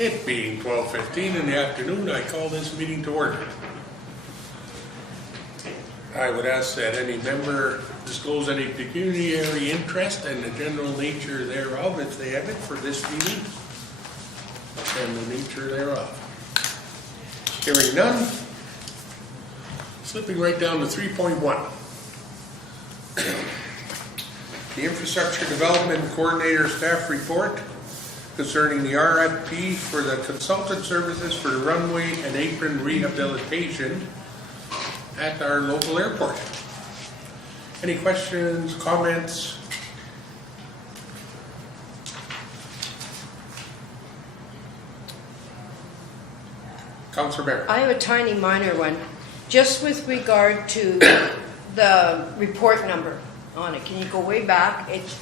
It being 12:15 in the afternoon, I call this meeting to order. I would ask that any member disclose any pecuniary interest and the general nature thereof, if they have it, for this meeting, and the nature thereof. Hearing none, slipping right down to 3.1. The Infrastructure Development Coordinator Staff Report concerning the RFP for the consultant services for the runway and apron rehabilitation at our local airport. Any questions, comments? Councillor Barrett. I have a tiny minor one, just with regard to the report number on it. Can you go way back? It's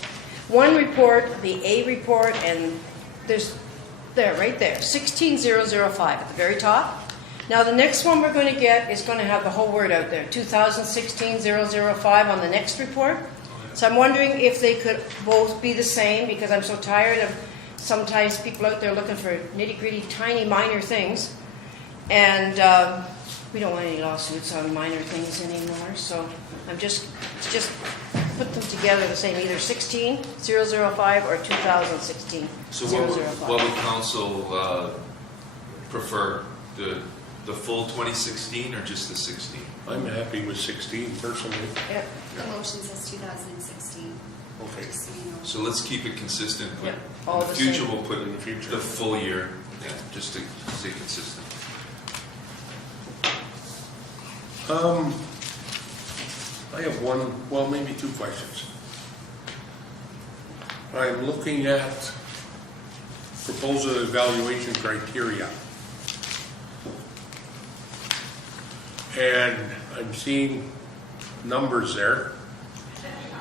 one report, the A report, and there's right there, 16005 at the very top. Now the next one we're going to get is going to have the whole word out there, 2016-005 on the next report. So I'm wondering if they could both be the same, because I'm so tired of sometimes people out there looking for nitty-gritty, tiny, minor things. And we don't want any lawsuits on minor things anymore. So I'm just put them together the same, either 16005 or 2016-005. So what would council prefer? The full 2016 or just the 16? I'm happy with 16 personally. Yeah. The motion says 2016. Okay. Just so you know. So let's keep it consistent. Yeah, In all the the future, same. we'll put In the future. the full year, just to stay consistent. I have one, well, maybe two questions. I'm looking at proposal evaluation criteria. And I'm seeing numbers there.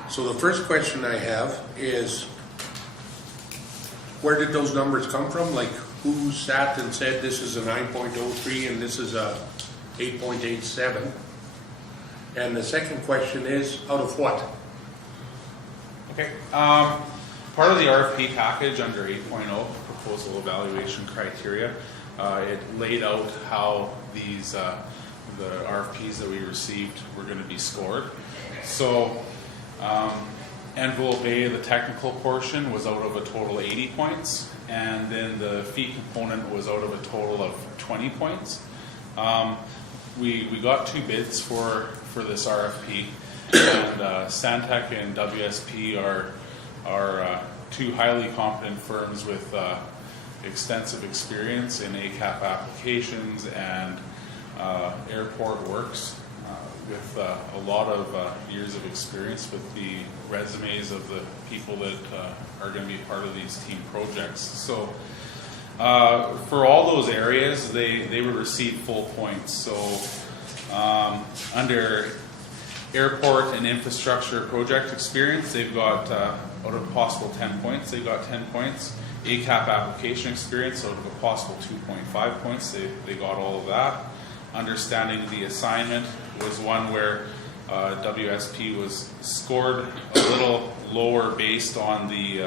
So the first question I have is, where did those numbers come from? Like, who sat and said this is a 9.03 and this is a 8.87? And the second question is, out of what? Okay. Part of the RFP package under 8.0, proposal evaluation criteria, it laid out how these the RFPs that we received were going to be scored. So Envelope A, the technical portion, was out of a total 80 points, and then the fee component was out of a total of 20 points. We got two bids for this RFP, and Stantec and WSP are two highly competent firms with extensive experience in ACAP applications and airport works, with a lot of years of experience with the resumes of the people that are going to be part of these team projects. So for all those areas, they would receive full points. So under airport and infrastructure project experience, they've got, out of a possible 10 points, they've got 10 points. ACAP application experience, out of a possible 2.5 points, they got all of that. Understanding the assignment was one where WSP was scored a little lower based on the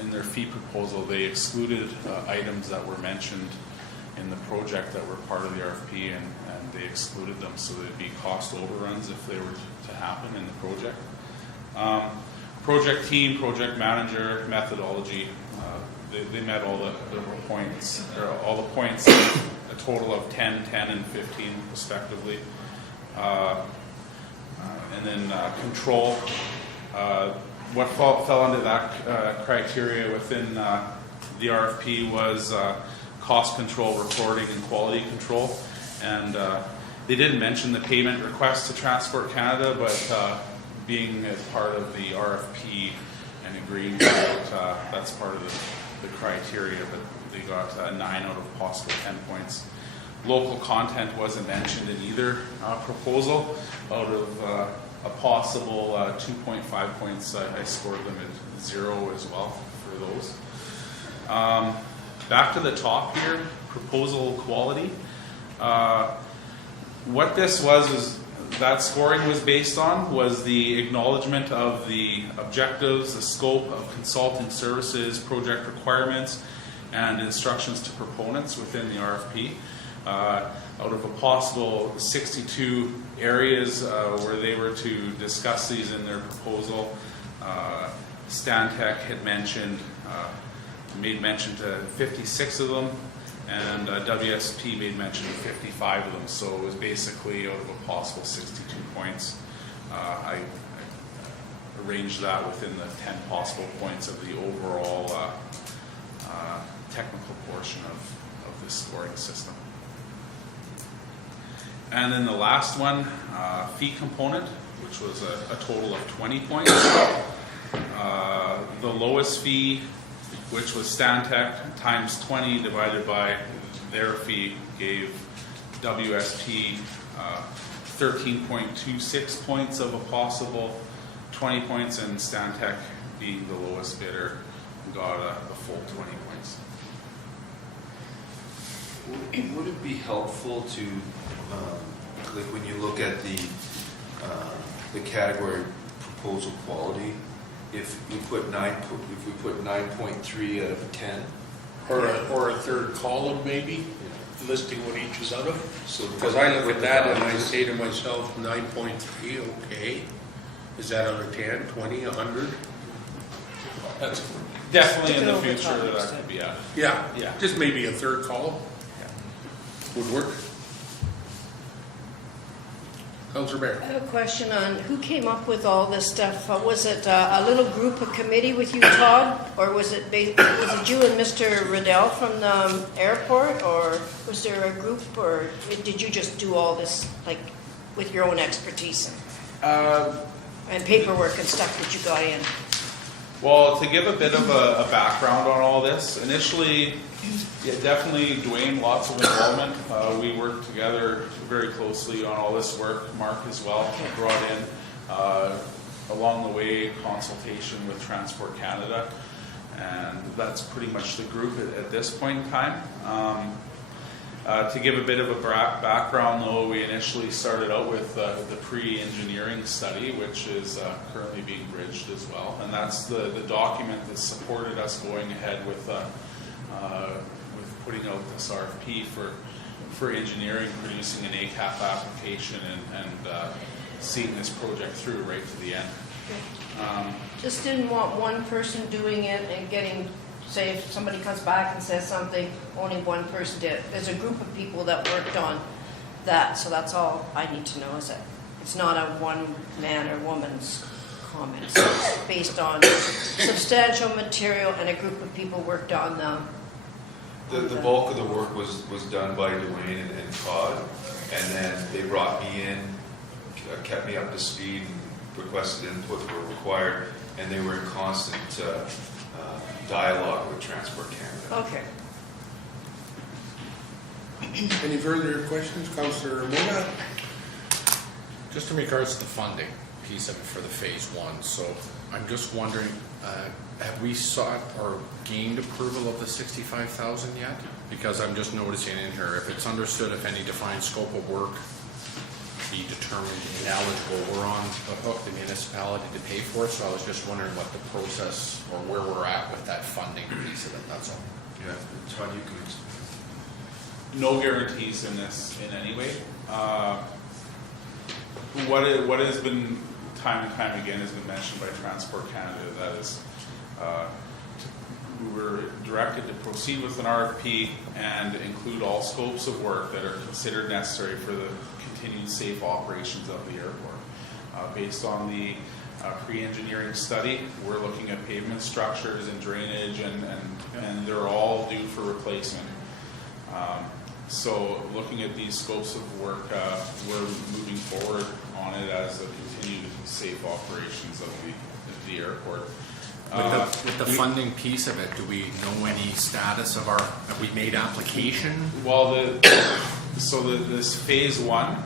in their fee proposal. They excluded items that were mentioned in the project that were part of the RFP, and they excluded them, so there'd be cost overruns if they were to happen in the project. Project team, project manager, methodology, they met all the points, or all the points, a total of 10, 10, and 15 respectively. And then control, what fell under that criteria within the RFP was cost control, reporting, and quality control. And they didn't mention the payment request to Transport Canada, but being as part of the RFP and agreeing that's part of the criteria, but they got 9 out of possible 10 points. Local content wasn't mentioned in either proposal. Out of a possible 2.5 points, I scored them at 0 as well for those. Back to the top here, proposal quality. What this was that scoring was based on was the acknowledgement of the objectives, the scope of consulting services, project requirements, and instructions to proponents within the RFP. Out of a possible 62 areas where they were to discuss these in their proposal, Stantec had made mention to 56 of them, and WSP made mention of 55 of them. So it was basically out of a possible 62 points. I arranged that within the 10 possible points of the overall technical portion of this scoring system. And then the last one, fee component, which was a total of 20 points. The lowest fee, which was Stantec, times 20 divided by their fee, gave WSP 13.26 points of a possible 20 points, and Stantec, being the lowest bidder, got a full 20 points. Would it be helpful to, like when you look at the category proposal quality, if we put 9.3 out of 10, Or a third column maybe, listing what each is out of? so Because I look at that and I say to myself, 9.3, okay. Is that out of 10, 20, 100? That's definitely in the Over future time, that could be added. Yeah, Yeah. just maybe a third column would work. Councillor I Bear. have a question on who came up with all this stuff. Was it a little group, a committee with you, Todd? Or was it you and Mr. Riddell from the airport? Or was there a group? Or did you just do all this like with your own expertise and paperwork and stuff that you got in? Well, to give a bit of a background on all this, initially, yeah, definitely Dwayne, lots of involvement. We worked together very closely on all this work. Mark as well brought in, along the way, consultation with Transport Canada, and that's pretty much the group at this point in time. To give a bit of a background, though, we initially started out with the pre-engineering study, which is currently being bridged as well, and that's the document that supported us going ahead with putting out this RFP for engineering, producing an ACAP application, and seeing this project through right to the end. Just didn't want one person doing it and getting, say if somebody comes back and says something, only one person did it. There's a group of people that worked on that, so that's all I need to know, is that it's not a one man or woman's comments. It's based on substantial material, and a group of people worked on The bulk of the work was done by Dwayne and Todd, and then they brought me in, kept me up to speed, and requested input where required, and they were in constant dialogue with Transport Canada. Okay. Any further questions, Councillor Mona? Just in regards to the funding piece of it for the phase one, so I'm just wondering, have we sought or gained approval of the 65,000 yet? Because I'm just noticing in here, if it's understood if any defined scope of work be determined ineligible, we're on the hook, the municipality, to pay for it. So I was just wondering what the process or where we're at with that funding piece of it, that's all. Yeah, Todd, you can explain. No guarantees in this in any way. What has been time and time again has been mentioned by Transport Canada, that is, we were directed to proceed with an RFP and include all scopes of work that are considered necessary for the continued safe operations of the airport. Based on the pre-engineering study, we're looking at pavement structures and drainage, and they're all due for replacement. So looking at these scopes of work, we're moving forward on it as the continued safe operations of the airport. With the funding piece of it, do we know any status of have we made application? Well, this phase one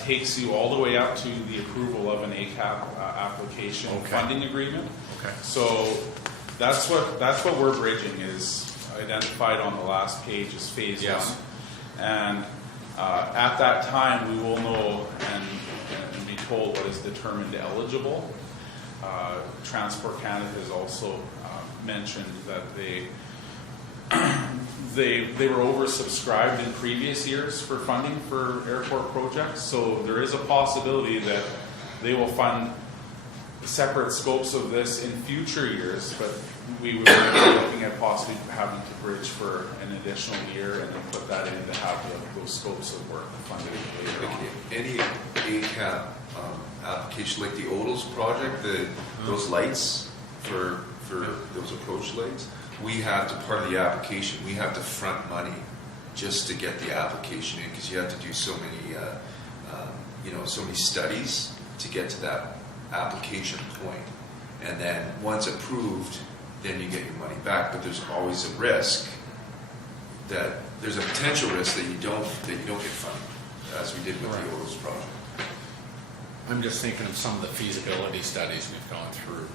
takes you all the way up to the approval of an ACAP application funding agreement. Okay. So that's what we're bridging, is identified on the last page as phase one. And at that time, we will know and be told what is determined eligible. Transport Canada has also mentioned that they They were oversubscribed in previous years for funding for airport projects, so there is a possibility that they will fund separate scopes of this in future years, but we would be looking at possibly having to bridge for an additional year and then put that in to have those scopes of work funded later on. Any ACAP application, like the Odals project, those lights for those approach lights, we have to, part of the application, we have to front money just to get the application in, because you have to do so many, so many studies to get to that application point. And then once approved, then you get your money back. But there's always a risk that there's a potential risk that you don't get funded, as we did with the Odals project. I'm just thinking of some of the feasibility studies we've gone through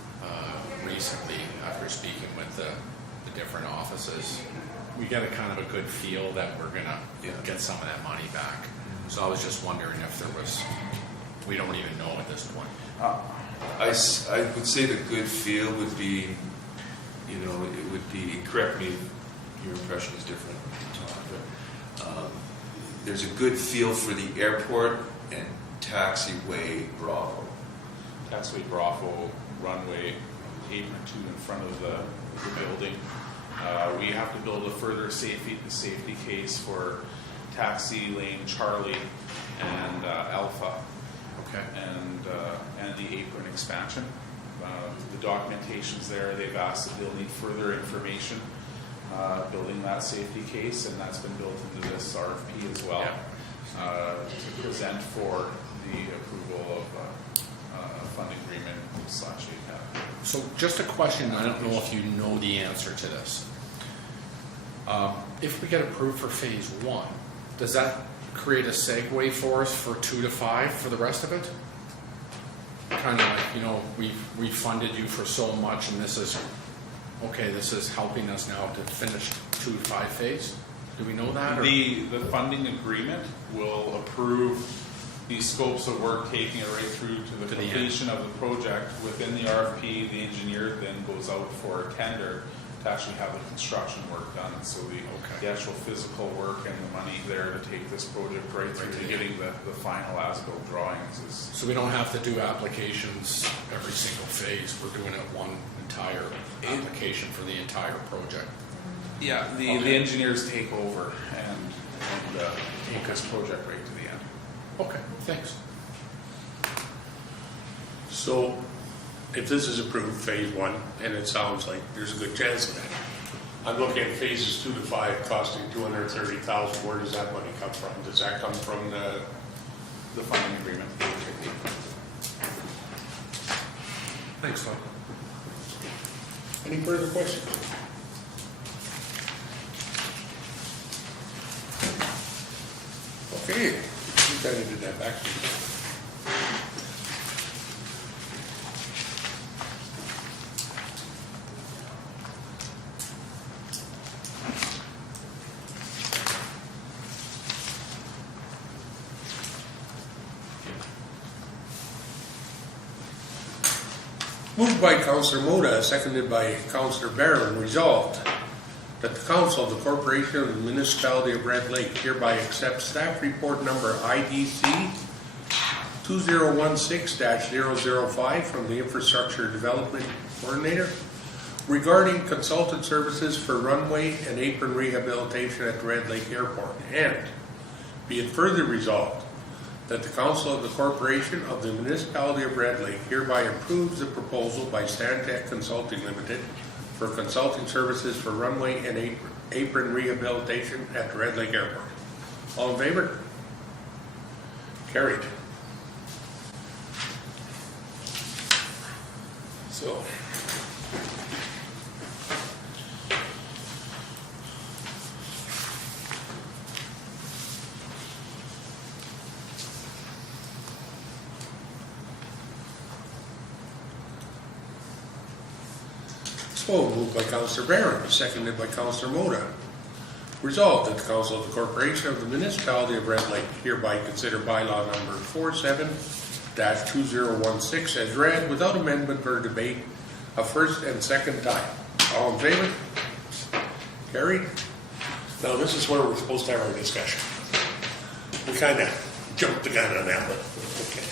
recently after speaking with the different offices. We get a kind of a good feel that we're gonna get some of that money back. So I was just wondering if there was, we don't even know at this point. I would say the good feel would be, it would be, correct me if your impression is different, Tom, but there's a good feel for the airport and taxiway Bravo. Taxiway Bravo, runway, apron 2 in front of the building. We have to build a further safety case for taxi lane Charlie and Alpha. Okay. And the apron expansion. The documentation's there. They've asked that they'll need further information building that safety case, and that's been built into this RFP as well to present for the approval of a funding agreement / ACAP. So just a question, I don't know if you know the answer to this. If we get approved for phase 1, does that create a segue for us for 2 to 5 for the rest of it? Kind of like, we funded you for so much, and this is helping us now to finish 2 to 5 phase? Do we know that? Or? The funding agreement will approve these scopes of work, taking it right through to the completion of the project. Within the RFP, the engineer then goes out for a tender to actually have the construction work done. So the actual physical work and the money there to take this project right through to getting the final as-built drawings is. So we don't have to do applications every single phase. We're doing it one entire application for the entire project. Yeah, the engineers take over and take this project right to the end. Okay, thanks. So, if this is approved, phase 1, and it sounds like there's a good chance of that, I'm looking at phases 2 to 5 costing $230,000. Where does that money come from? Does that come from The funding agreement. Thanks, Tom. Any further questions? Okay, you kind of did that back. Moved by Councillor Moda, seconded by Councillor Barron, resolved that the Council of the Corporation of the Municipality of Red Lake hereby accepts staff report number IDC 2016-005 from the Infrastructure Development Coordinator regarding consultant services for runway and apron rehabilitation at Red Lake Airport, and be it further resolved that the Council of the Corporation of the Municipality of Red Lake hereby approves the proposal by Stantec Consulting Limited for consulting services for runway and apron rehabilitation at the Red Lake Airport. All in favor? Carried. So, moved by Councillor Barron, seconded by Councillor Moda. Resolved that the Council of the Corporation of the Municipality of Red Lake hereby consider bylaw number 47-2016 as read without amendment or debate a first and second time. All in favor? Carried. Now, this is where we're supposed to have our discussion. We kind of jumped the gun on that one. Okay.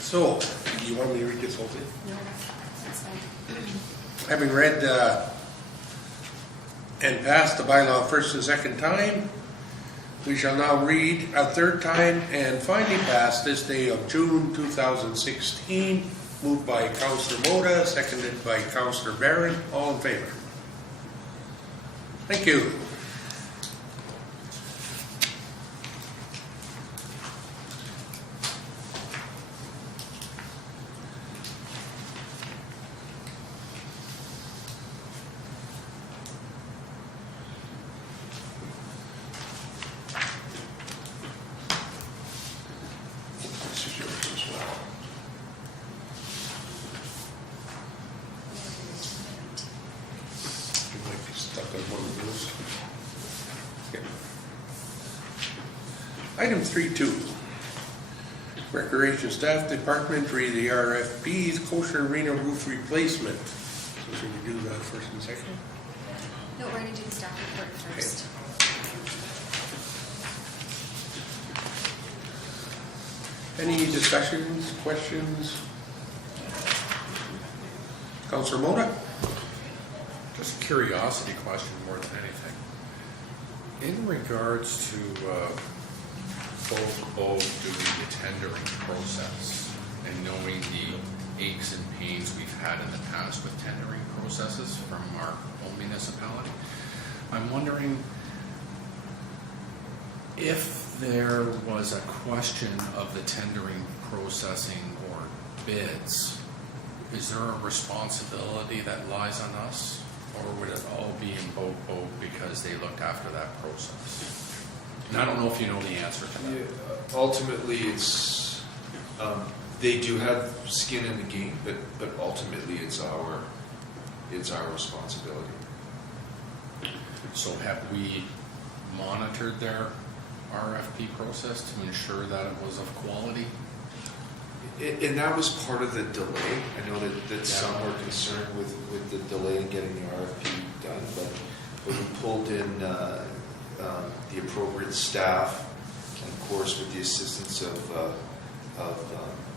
So, do you want me to read this whole thing? No, that's fine. Having read and passed the bylaw first and second time, we shall now read a third time and finally pass this day of June 2016, moved by Councillor Moda, seconded by Councillor Barron. All in favor? Thank you. This is yours as well. You might be stuck on one of those. Yeah. Item 3.2. Recreation Staff Department, read the RFPs, Kosher Arena roof replacement. So should we do that first and second? No, we're gonna do the staff report first. Any discussions, questions? Councillor Mona? Just a curiosity question more than anything. In regards to both doing the tendering process and knowing the aches and pains we've had in the past with tendering processes from our own municipality, I'm wondering if there was a question of the tendering processing or bids, is there a responsibility that lies on us? Or would it all be in boat because they looked after that process? And I don't know if you know the answer to that. Yeah, ultimately, it's, they do have skin in the game, but ultimately it's our responsibility. So have we monitored their RFP process to ensure that it was of quality? And that was part of the delay. I know that some were concerned with the delay in getting the RFP done, but we pulled in the appropriate staff, and of course with the assistance of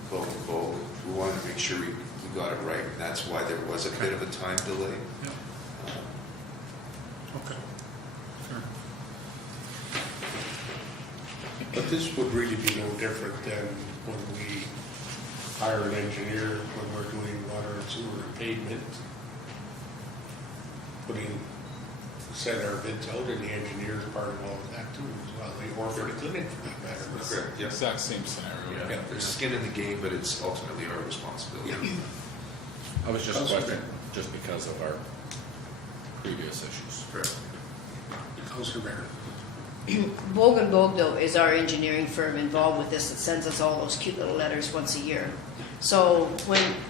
Vogue and Vogue, we wanted to make sure we got it right, and that's why there was a bit of a time delay. Yeah. Okay. Sure. But this would really be no different than when we hire an engineer when we're doing water and sewer and pavement. Send our bids out, and the engineer's part of all of that too as well. They work for the clinic for that matter. Correct, yes. Exact same scenario. Yeah, there's skin in the game, but it's ultimately our responsibility. I was just questioning just because of our previous issues. Correct. Councillor Barron. Vogue and Vogue, though, is our engineering firm involved with this. It sends us all those cute little letters once a year. So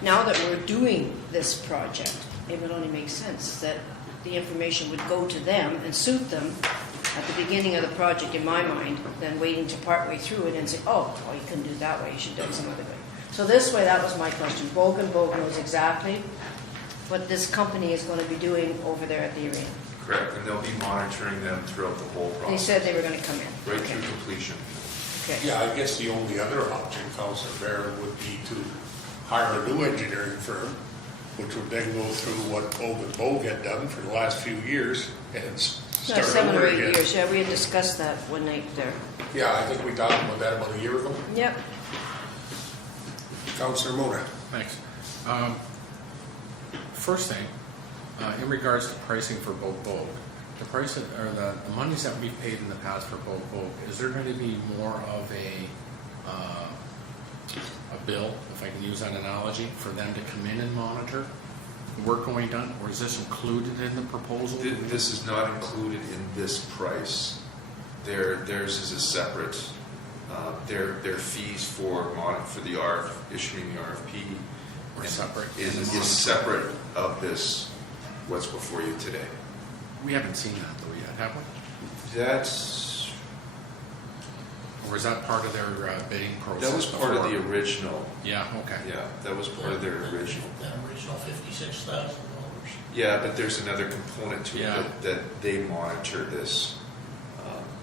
now that we're doing this project, it would only make sense that the information would go to them and suit them at the beginning of the project, in my mind, than waiting to partway through it and say, oh, well, you couldn't do it that way, you should have done it some other way. So this way, that was my question. Vogue and Vogue knows exactly what this company is going to be doing over there at the arena. Correct, and they'll be monitoring them throughout the whole process. They said they were going to come in. Right Okay. through completion. Okay. Yeah, I guess the only other option, Councillor Barron, would be to hire a new engineering firm, which would then go through what Vogue and Vogue had done for the last few years and No, start 7 or over 8 again. years. Yeah, we had discussed that one night there. Yeah, I think we talked about that about a year ago. Yep. Councillor Mona. Thanks. First thing, in regards to pricing for Vogue, the price of, or the monies that we've paid in the past for Vogue, is there going to be more of a bill, if I can use that analogy, for them to come in and monitor the work going done, or is this included in the proposal? This is not included in this price. Theirs is a separate, their fees for the issuing the RFP Or separate? is separate of this, what's before you today. We haven't seen that though yet, have we? That's, Or was that part of their bidding process? That was part of the before? original, Yeah, okay. yeah, that was part of their original. That original $56,000. Yeah, but there's another component to Yeah. it that they monitor this.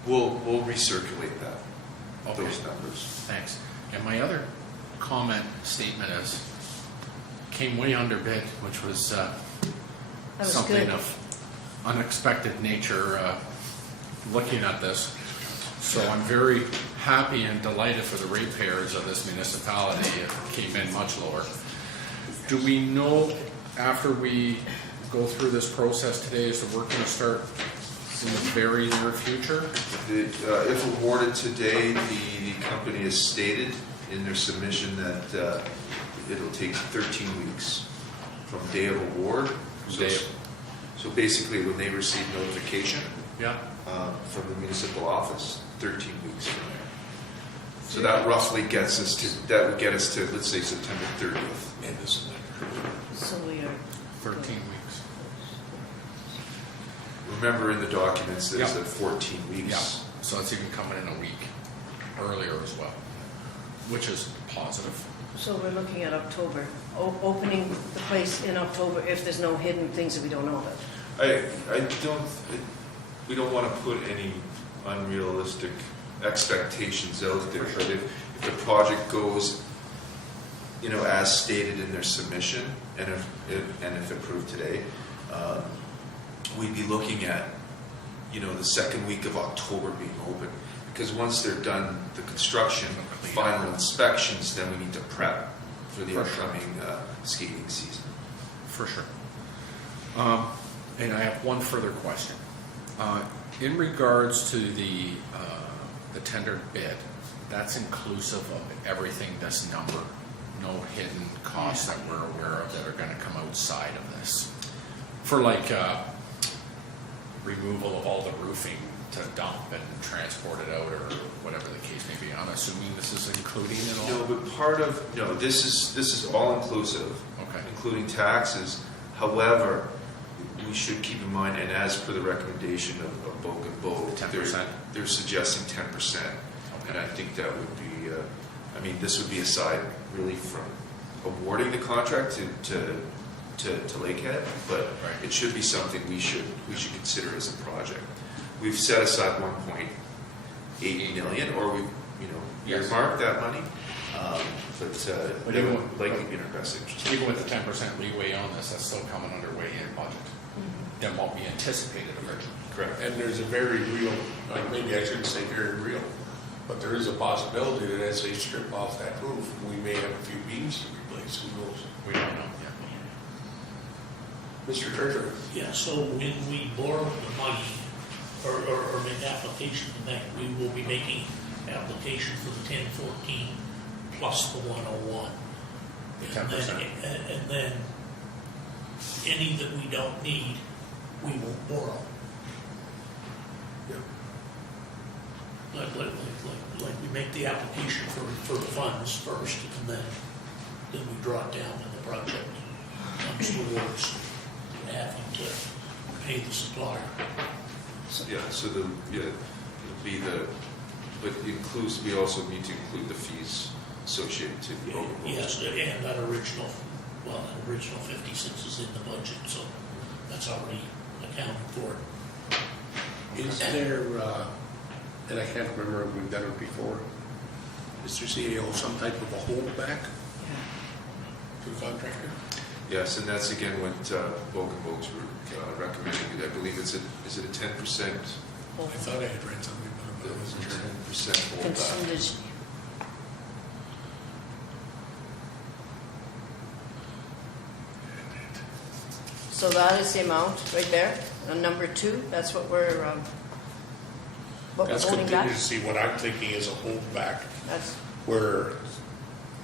We'll recirculate that, Okay. those numbers. Thanks. And my other comment statement is, came way under bid, which was That was something good. of unexpected nature looking at this. So I'm very happy and delighted for the ratepayers of this municipality. It came in much lower. Do we know, after we go through this process today, is the work going to start in the very near future? If awarded today, the company has stated in their submission that it'll take 13 weeks from day of award. So basically, when they receive notification Yeah. from the municipal office, 13 weeks from there. So that roughly gets us to, that would get us to, let's say, September 30th. So we are. 13 weeks. Remember in the documents, there's Yeah. that 14 Yeah, weeks. so it's even coming in a week earlier as well, which is positive. So we're looking at October, opening the place in October if there's no hidden things that we don't know about. We don't want to put any unrealistic expectations out there, but if the project goes, as stated in their submission, and if approved today, we'd be looking at, the second week of October being open. Because once they're done the construction, final inspections, then we need to prep for the For sure. upcoming skating season. For sure. And I have one further question. In regards to the tendered bid, that's inclusive of everything, this number, no hidden costs that we're aware of that are going to come outside of this? For removal of all the roofing to dump and transport it out or whatever the case may be. I'm assuming this is including it all? No, but this is all inclusive. Okay. Including taxes. However, we should keep in mind, and as per the recommendation of Bogue and Bogue, 10%. they're suggesting 10%. And I think that would be, this would be aside really from awarding the contract to Lakehead, but Right. it should be something we should consider as a project. We've set aside 1.8 million, or we've Yes. earmarked that money, but But they even- would likely be in our best interest. Even with the 10% leeway on this, that's still coming under way in budget than what we anticipated originally. Correct. And there's a very real, maybe I shouldn't say very real, but there is a possibility that as they strip off that roof, we may have a few beams to replace. Who knows? We don't know yet. Mr. Treasurer? Yeah, so when we borrow the money or make application to the bank, we will be making application for the 1014 plus the 101. The 10%. And then any that we don't need, we won't borrow. Like we make the application for the funds first, and then we draw it down when the project comes towards having to pay the supplier. It'll be but it includes, we also need to include the fees associated to the Bogue and Bogue. Yes, and that original 56 is in the budget, so that's already accounted for. Is there, and I can't remember if we've done it before, Mr. CEO, some type of a holdback to the contractor? Yes, and that's again what Bogue and Bogue's recommending. I believe is it a 10%? I thought I had read something about it, but I wasn't sure. 10% holdback. Considered. So that is the amount right there, on number 2, that's what we're That's holding back? contingency. What I'm thinking is a holdback That's, where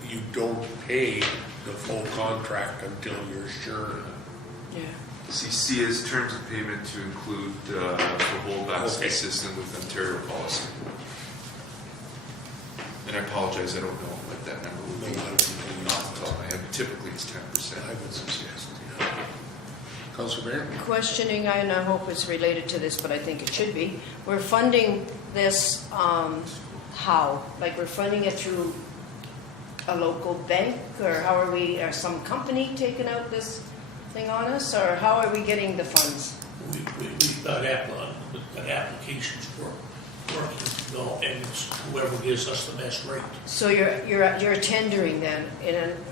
you don't pay the full contract until you're sure. yeah. See as terms of payment to include for holdbacks Okay. consistent with Ontario policy. And I apologize, I don't know what that number would be. No, I don't know. Off the top of my head, typically it's 10%. I would suggest, yeah. Councilor Mayor? Questioning, and I hope it's related to this, but I think it should be. We're funding this how? Like we're funding it through a local bank, or how are we, or some company taking out this thing on us, or how are we getting the funds? We've got applications for working to go, and it's whoever gives us the best rate. So you're tendering then,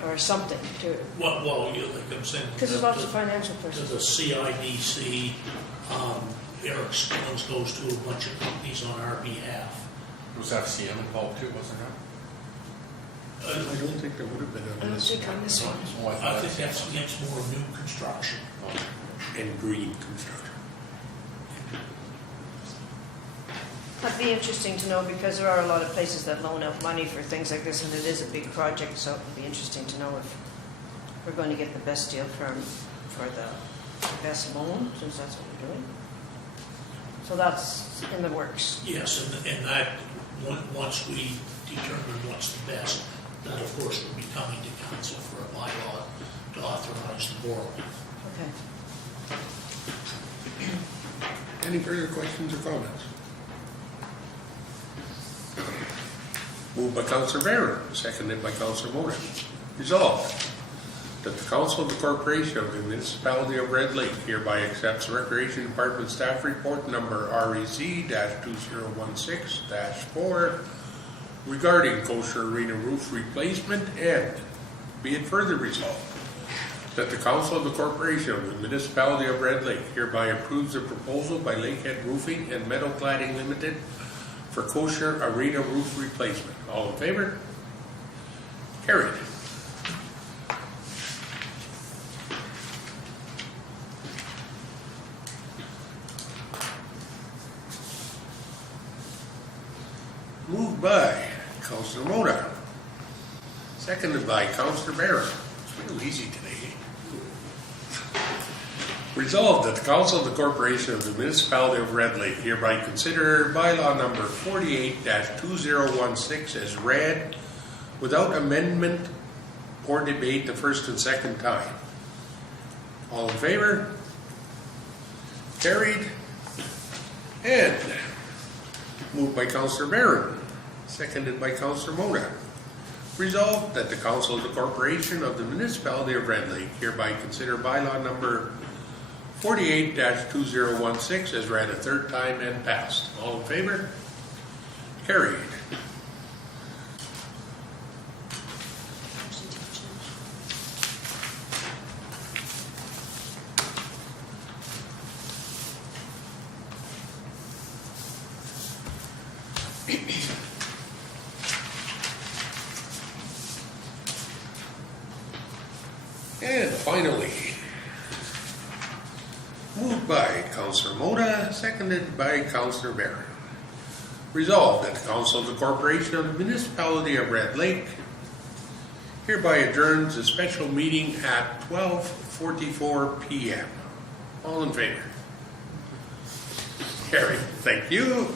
or something to, Well, you know, like I'm saying. because there's lots of to financial to persons. the CIDC, Eric Stevens goes to a bunch of companies on our behalf. Was FCM involved too, wasn't it? I don't think there would have been I on don't this. think on this one. Oh, I thought think that's against more new construction. And green construction. That'd be interesting to know, because there are a lot of places that loan out money for things like this, and it is a big project, so it'd be interesting to know if we're going to get the best deal for the best loan, since that's what we're doing. So that's in the works. Yes, and that, once we determine what's the best, then of course we'll be coming to council for a bylaw to authorize the borrowing. Okay. Any further questions or comments? Moved by Councillor Barron, seconded by Councillor Mona. Resolved that the Council of the Corporation of the Municipality of Red Lake hereby accepts Recreation Department Staff Report number REC-2016-4 regarding Kosher Arena roof replacement, and be it further resolved that the Council of the Corporation of the Municipality of Red Lake hereby approves the proposal by Lakehead Roofing and Metal Cladding Limited for Kosher Arena roof replacement. All in favor? Carried. Moved by Councillor Mona, seconded by Councillor Barron. It's real easy today. Resolved that the Council of the Corporation of the Municipality of Red Lake hereby consider bylaw number 48-2016 as read without amendment or debate the first and second time. All in favor? Carried. And moved by Councillor Barron, seconded by Councillor Mona. Resolved that the Council of the Corporation of the Municipality of Red Lake hereby consider bylaw number 48-2016 as read a third time and passed. All in favor? Carried. Motion to adjourn. And finally, moved by Councillor Mona, seconded by Councillor Barron. Resolved that the Council of the Corporation of the Municipality of Red Lake hereby adjourns the special meeting at 12:44 p.m. All in favor? Carried. Thank you.